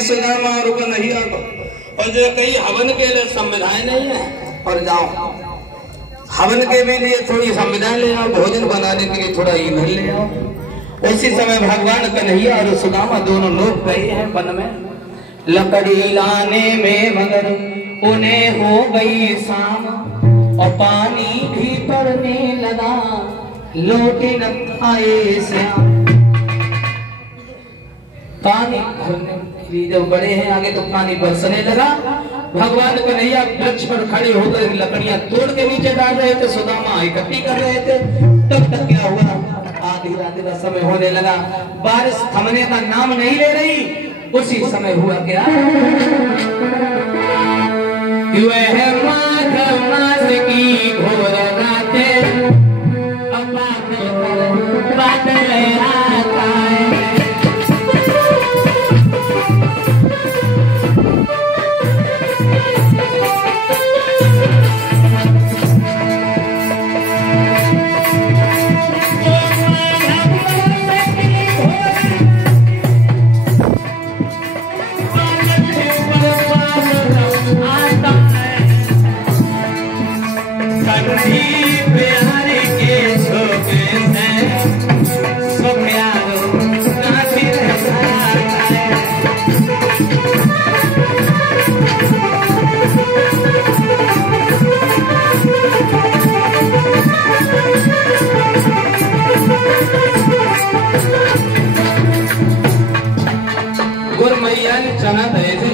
सुदामा रुक नहीं आता और जो कई हवन के लिए संविधान नहीं है और जाओ हवन के भी लिए थोड़ी संविधान ले आओ, भोजन बनाने के लिए थोड़ा ईंधन ले आओ। उसी समय भगवान कन्हैया और सुदामा दोनों लोग गए हैं वन में। लकड़ी लाने में मगर उन्हें हो गई शाम और पानी भी पड़ने लगा, लोटे न आए श्याम। पानी भरने जब बड़े हैं आगे तो पानी बरसने लगा। भगवान कन्हैया वृक्ष पर खड़े होकर लकड़ियां तोड़ के नीचे डाल रहे थे, सुदामा इकट्ठी कर रहे थे। तब तक क्या हुआ, आधी रात का समय होने लगा, बारिश थमने का नाम नहीं ले रही। उसी समय हुआ क्या, वह माघ मास की घोर रातें बादल आता है। चना दे थे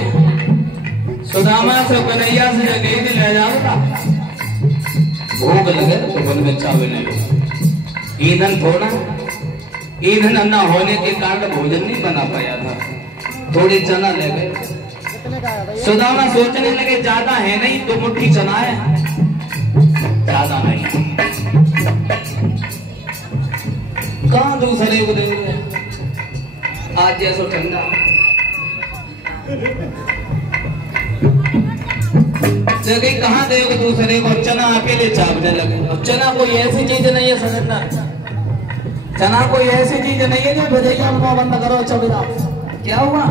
सुदामा से कन्हैया से जगह ले जाता। भूख लगे तो वन में चावल ले, ईंधन थोड़ा, ईंधन न होने के कारण भोजन नहीं बना पाया था, थोड़ी चना ले गए। सुदामा सोचने लगे ज्यादा है नहीं, 2 मुट्ठी चना है, ज्यादा नहीं, कहां दूसरे को दे आज जैसो ठंडा। जगह कहाँ देगा दूसरे को, चना अकेले चावने लगे। और चना कोई ऐसी चीज नहीं है समझना, चना कोई ऐसी चीज नहीं है जो भजैया मुंह बंद करो। अच्छा बेटा क्या हुआ,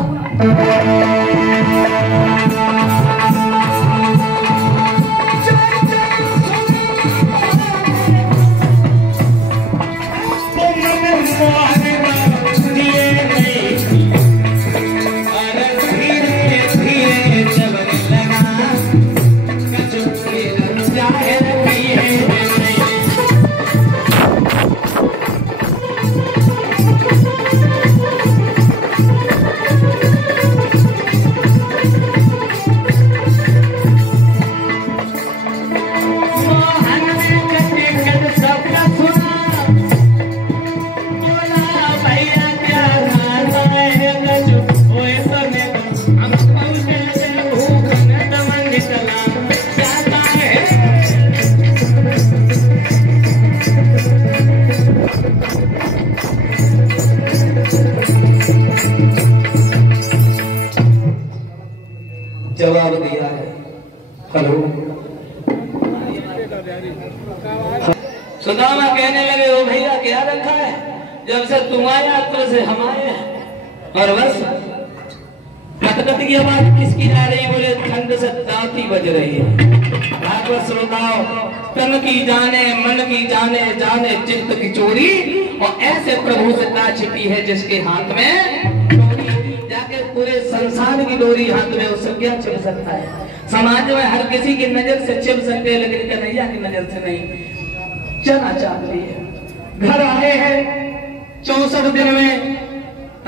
तू आया तो से हम आए और बस कटकट की आवाज किसकी आ रही? बोले ठंड से दाती बज रही है। भागवत श्रोताओ, तन की जाने मन की जाने जाने चित्त की चोरी, और ऐसे प्रभु से ना छिपी है जिसके हाथ में डोरी। जाके पूरे संसार की डोरी हाथ में, उससे क्या छिप सकता है? समाज में हर किसी की नजर से छिप सकते हैं, लेकिन कन्हैया की नजर से नहीं। चना चाह लिए घर आए हैं 64 दिन में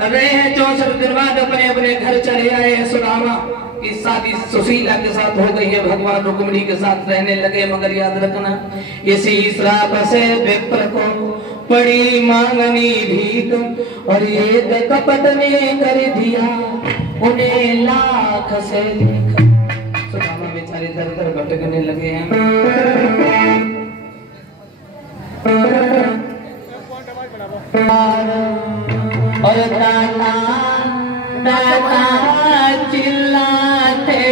रहे हैं, 64 दिन बाद अपने अपने घर चले आए हैं। सुदामा की शादी सुशीला के साथ हो गई है, भगवान रुक्मिणी के साथ रहने लगे। मगर याद रखना, इसी श्राप से विप्र को पड़ी मांगनी भीख, और ये कपट ने कर दिया उन्हें लाख से देख। सुदामा बेचारे दर दर भटकने लगे हैं। और दाता दाता चिल्लाते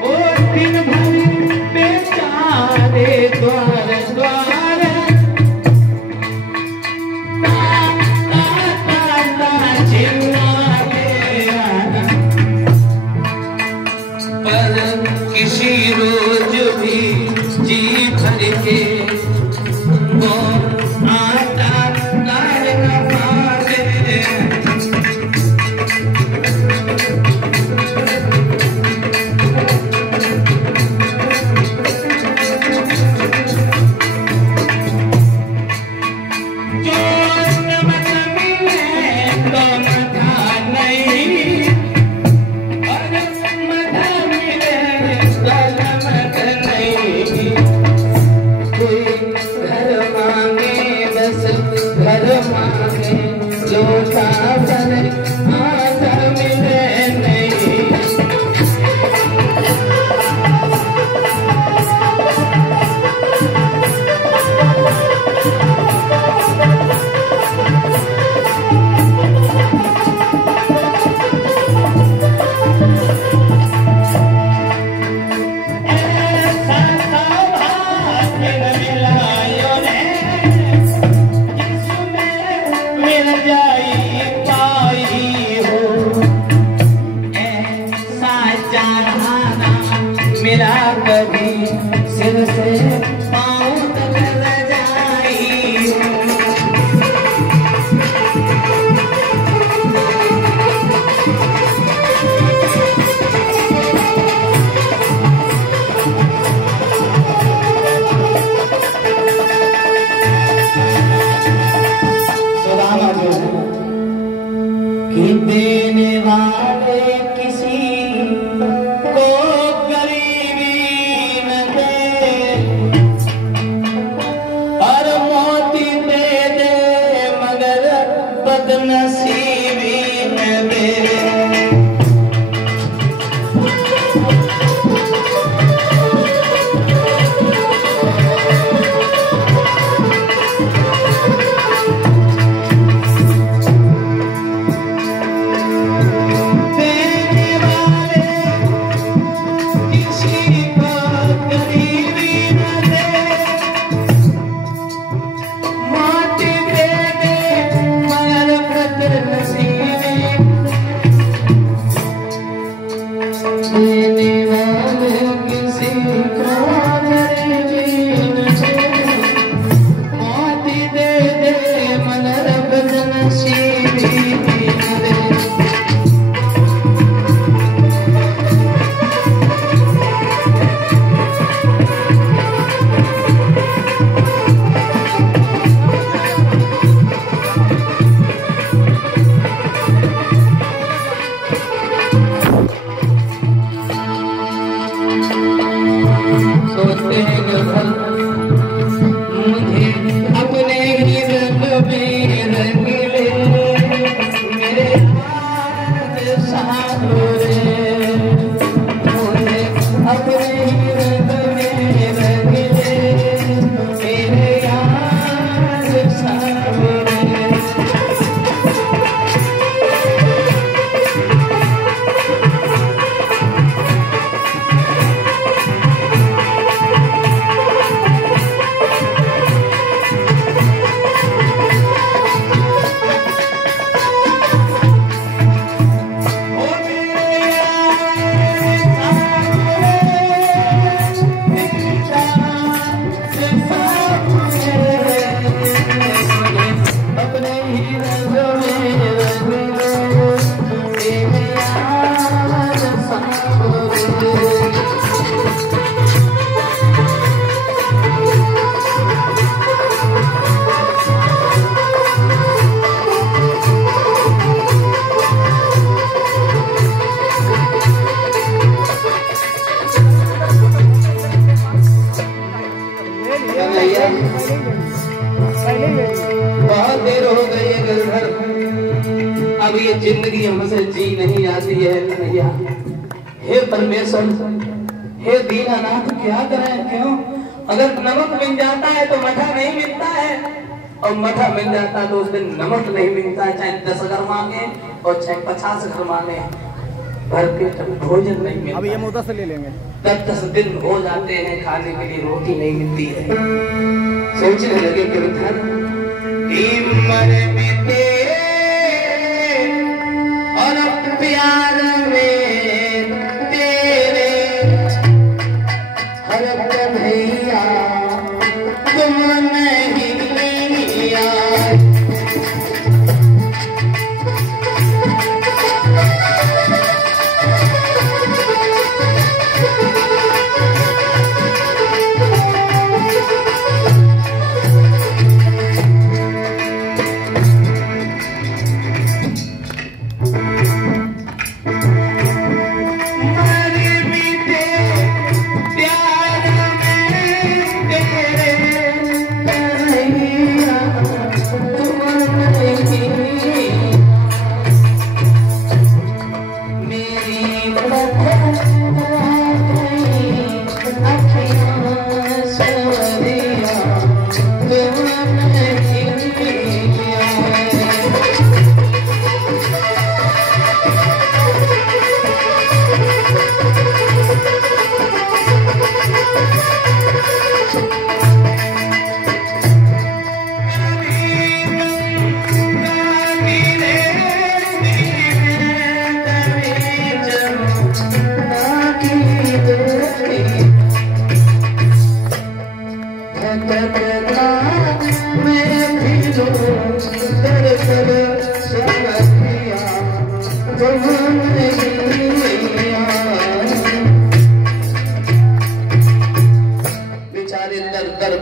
वो दिन भर बेचारे द्वार द्वार किसी रोज भी जी भर के वो आता तार न पाते। जो नमक मिले तो मधा नहीं, और मधा मिले तो नमक नहीं। कोई घर मांगे बस घर मांगे, लोटा भर आधा मिले नहीं। मेरा कभी सिर से पाँव तक न जाई। सुदामा जो कि देने वाले किसी को बदनसीबी में मेरे। देने वाले किसी को गरीबी न दे, मोती दे दे मगर बदनसीबी। देने वाले किसी को गरीबी न दे, मोती दे दे मगर बदनसीबी न दे। सोते घर मुझे अपने ही रंग में रंग ले, मेरे हाथ सारे मुझे अपने ही रंग में रंग ले, मेरे हाथ सारे। की हमसे जी नहीं आती है कन्हैया। हे परमेश्वर, हे दीनानाथ, क्या करें क्यों? अगर नमक मिल जाता है तो मठा नहीं मिलता है, और मठा मिल जाता है तो उस दिन नमक नहीं मिलता है। चाहे 10 घर मांगे और चाहे 50 घर मांगे, भर पेट भोजन नहीं मिलता। अब ये मुद्दा से ले लेंगे। 10 दिन हो जाते हैं, खाने के लिए रोटी नहीं मिलती है। सोचने लगे कि मर मिटे और प्यार में तेरे हर कन्हैया तुम नहीं आए।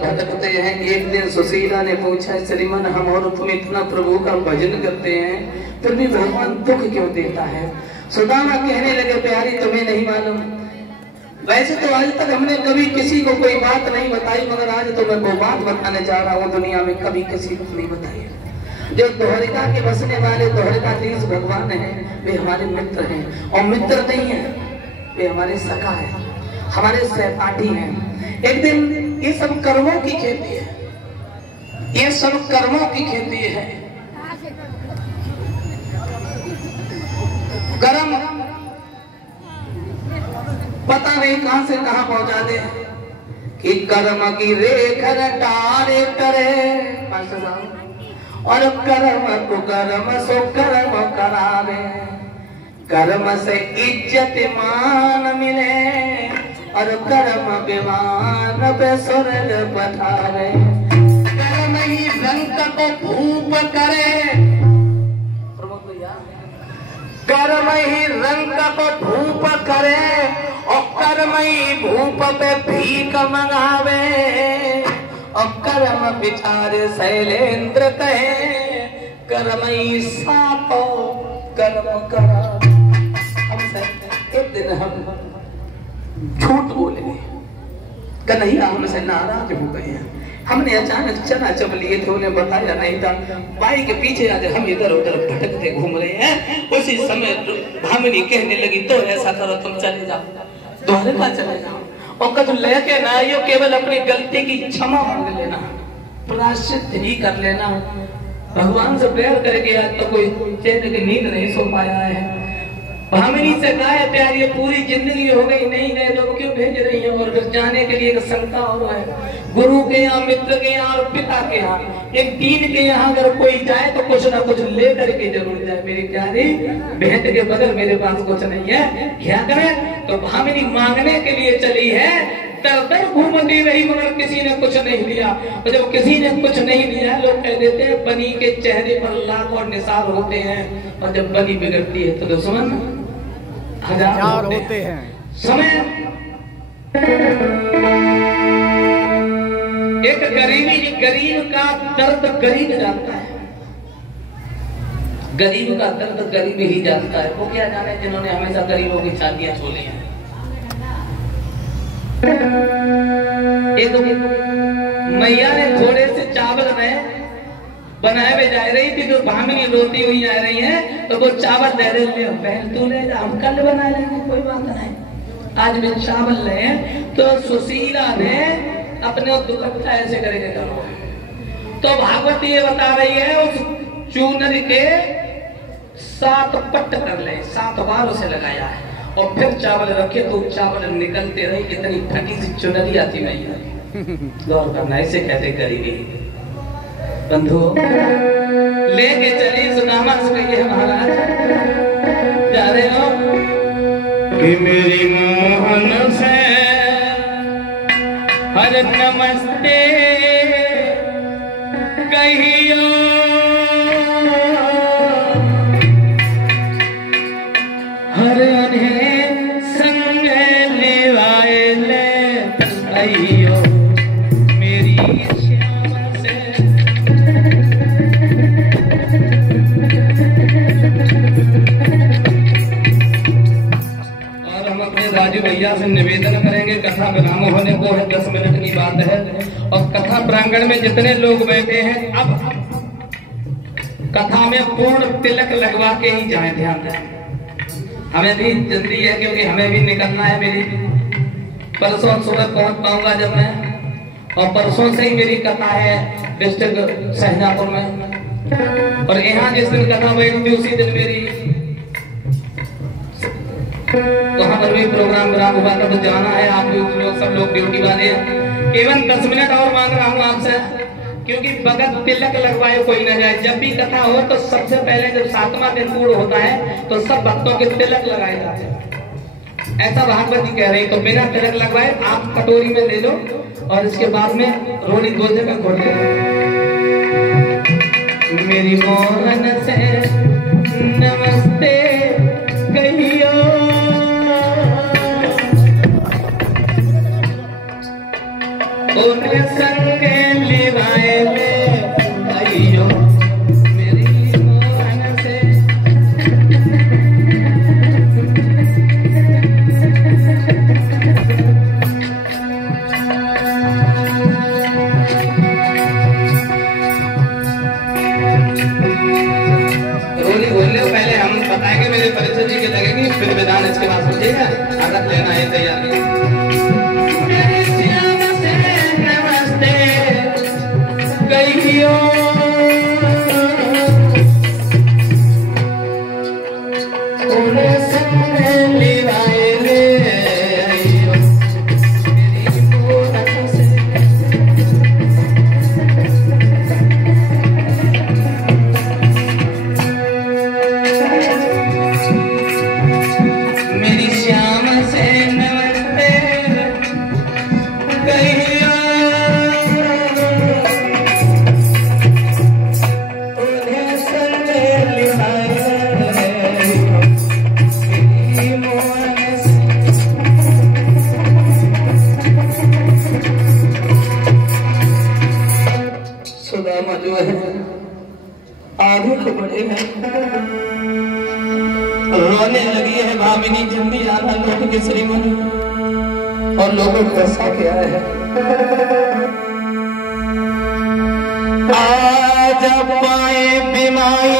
भटकते हैं। एक दिन सुशीला ने पूछा, श्रीमन हम और तुम इतना प्रभु का भजन करते हैं, फिर भी भगवान दुख क्यों देता है? सुदामा कहने लगे, प्यारी तुम्हें नहीं मालूम, वैसे तो आज तक हमने कभी किसी को कोई बात नहीं बताई, मगर आज तो मैं वो बात बताने जा रहा हूँ दुनिया में कभी किसी को नहीं बताई। जो द्वारिका के बसने वाले द्वारिकाधीश भगवान हैं, वे हमारे मित्र हैं, और मित्र नहीं है, वे हमारे सखा है, हमारे सहपाठी हैं। एक दिन ये सब कर्मों की खेती है, ये सब कर्मों की खेती है। कर्म पता नहीं कहां से कहां पहुंचा दे कि कर्म की रेखा रटारे करे, और कर्म को कर्म सो कर्म करावे, कर्म से इज्जत मान मिले, और कर्म विमान पे स्वर्ग पधारे। कर्म ही रंग को भूप करे, कर्म ही रंग को भूप करे, और कर्म ही भूप पे भीख मंगावे, और कर्म बिचारे शैलेंद्र कहे, कर्म ही सापो कर्म करा। हमसे एक दिन हम झूठ बोले, कन्हैया हमसे नाराज हो गए हैं। हमने अचानक चना चब लिए थे, उन्हें बताया नहीं था। बाई के पीछे आज हम इधर उधर भटकते घूम रहे हैं। उसी समय भामिनी कहने लगी, तो ऐसा करो तुम चले जाओ, द्वारका चले जाओ, और कभी लेके ना आइयो, केवल अपनी गलती की क्षमा मांग लेना, प्रायश्चित ही कर लेना। भगवान से प्रेयर करके आज तो कोई चैन की नींद नहीं सो पाया है। भामिनी से कहा है, प्यार ये पूरी जिंदगी हो गई, नहीं गए लोग क्यों भेज रही है? और फिर जाने के लिए एक शंका और है, गुरु के यहाँ, मित्र के यहाँ और पिता के यहाँ, एक दीन के यहाँ अगर कोई जाए तो कुछ ना कुछ लेकर के जरूर जाए। मेरी प्यारी भेंट के बगैर मेरे पास कुछ नहीं है, क्या करें? तो भामिनी मांगने के लिए चली है, दर घूमती रही, मगर किसी ने कुछ नहीं लिया। और जब किसी ने कुछ नहीं लिया, लोग कह देते हैं बनी के चेहरे पर लाख और निसार होते हैं, और जब बनी बिगड़ती है तो दुश्मन हजार होते हैं। समय एक गरीब का दर्द गरीब जानता है, गरीब का दर्द गरीब ही जानता है। वो क्या जाने जिन्होंने हमेशा गरीबों की छातियां छोली हैं। एक मैया ने थोड़े से चावल में बनाए में जा रही थी तो भामिनी रोती हुई आ रही है तो वो चावल दे रहे ले बहन तू ले जा, हम कल बना लेंगे, कोई बात नहीं, आज भी चावल ले। तो सुशीला ने अपने दुपट्टा ऐसे करके करो। तो भागवती ये बता रही है उस चूनर के 7 पट्ट कर ले, 7 बार उसे लगाया है और फिर चावल रखे तो चावल निकलते रहे, इतनी फटी सी चुनरी आती नहीं है। गौर करना, ऐसे कहते करेगी बंधु लेके चली सुदामा से कहिए महाराज जा रहे हो कि मेरी मोहन से हर नमस्ते कहियो, हर उन्हें संग लेवाए ले कहियो मेरी श्याम से। और हम अपने राजू भैया से निवेदन करेंगे, कथा विराम होने को है, 10 मिनट की बात है और कथा प्रांगण में जितने लोग बैठे हैं अब कथा में पूर्ण तिलक लगवा के ही जाए, ध्यान दें। हमें भी जल्दी है क्योंकि हमें भी निकलना है, मेरी परसों सुबह पहुंच पाऊंगा जब मैं, और परसों से ही मेरी कथा है डिस्ट्रिक्ट सहजापुर में, और यहाँ जिस दिन कथा बैठी उसी दिन मेरी वहां पर भी प्रोग्राम विराम हुआ था, तो जाना है। आप लोग सब लोग ड्यूटी वाले हैं, केवल 10 मिनट और मांग रहा हूँ आपसे, क्योंकि बगैर तिलक लगवाए कोई न जाए। जब भी कथा हो तो सबसे पहले जब 7वां दिन पूर्ण होता है तो सब भक्तों के तिलक लगाए जाते हैं, ऐसा भागवत जी कह रही। तो बिना तिलक लगवाए आप कटोरी में ले लो और इसके बाद में रोली 2 जगह खोल लो। मेरी मोहन से नमस्ते कहियो, उन्हें संग लिवाए ले कहियो मेरी मोहन से। रोली बोल लो, पहले हम बताएंगे मेरे परिचय जी के लगेगी, फिर विधान इसके बाद सुनिएगा, आदत लेना है तैयार। कहियो उन्हें संग लिवाए ले आइयो मेरी मोहन से। मेरी श्याम से नमस्ते कहियो, जो है आगे को बढ़े हैं, रोने लगी है भामिनी, जल्दी आना लौट के श्रीमन, और लोगों को दशा क्या है। आज पाए बिमाई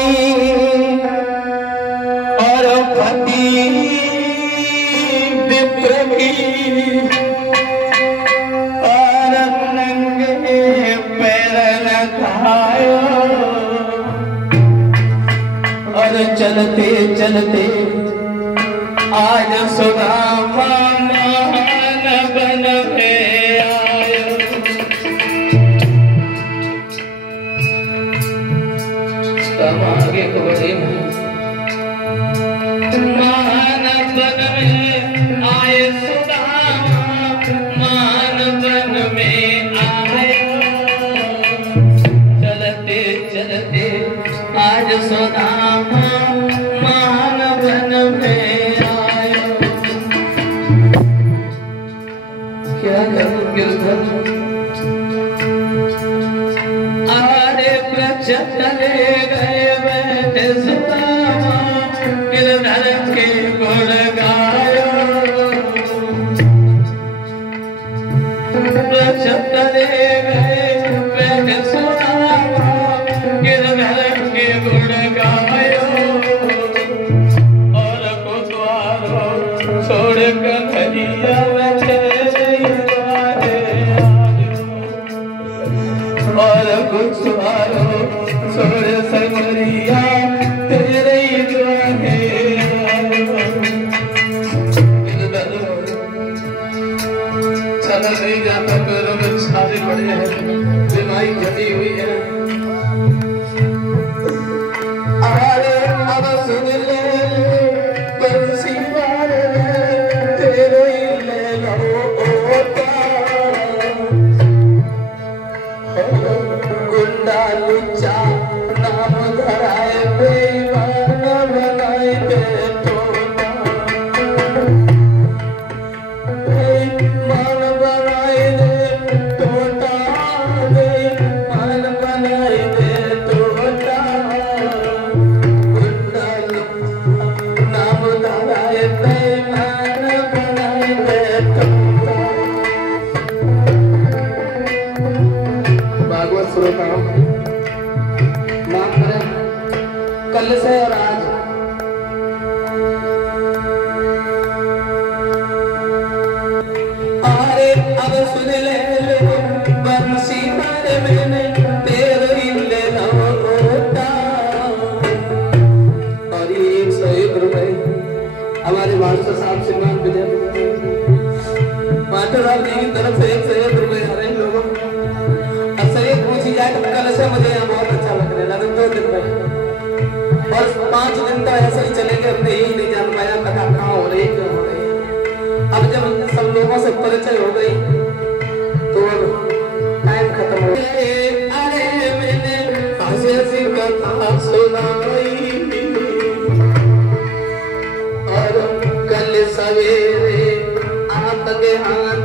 और पति विप्रभी, और चलते चलते आज सुदामा मान बन में आयो। आगे को बढ़े, मान बन में आए सुदामा, मान बन में आयो। चलते चलते आज सुदामा मान बन में आयो। क्या करूं गिरधर, आरे ब्रज तले गए बैठे सुदामा, गिरधर के गुण गायो। ब्रज तले गए बैठे सुदामा, कन्हैया और कुछ सुहारो सोरे संगरिया तेरे ही दुआरे चला नहीं जाता पैरों में छाले पड़े हैं बीमारी घटी हुई है अरे अब सुन ले बंसी वाले तेरे ही ले लो गुंडा लुच्चा नाम धराए बेईमान बनाए बेटोना बेईमान बनाए दे टोटा बेईमान बनाए दे टोटा गुंडा लुच्चा नाम धराए बेईमान बनाए बेटोना भागवत श्रोताओं माफ करें कल से और आज अरे अब सुन ले बंसी मारे मैंने तेरे ही ले लौटा और ये 101 रुपए हमारे मास्टर साहब श्रीमान विजय मास्टर साहब जी की तरफ से 101 रुपए हर एक लोगों पूछी जाए तो कल से मुझे यहाँ बहुत अच्छा लगने लगा 2 दिन पहले और 5 दिन तो ऐसे ही चलेंगे हमने यही नहीं जान पाया कथा कहाँ हो रही क्यों हो रही है अब जब सब लोगों से परिचय हो गई तो अब टाइम खत्म हो गया अरे मैंने हंसी कथा सुनाई और कल सवेरे आपके हाथ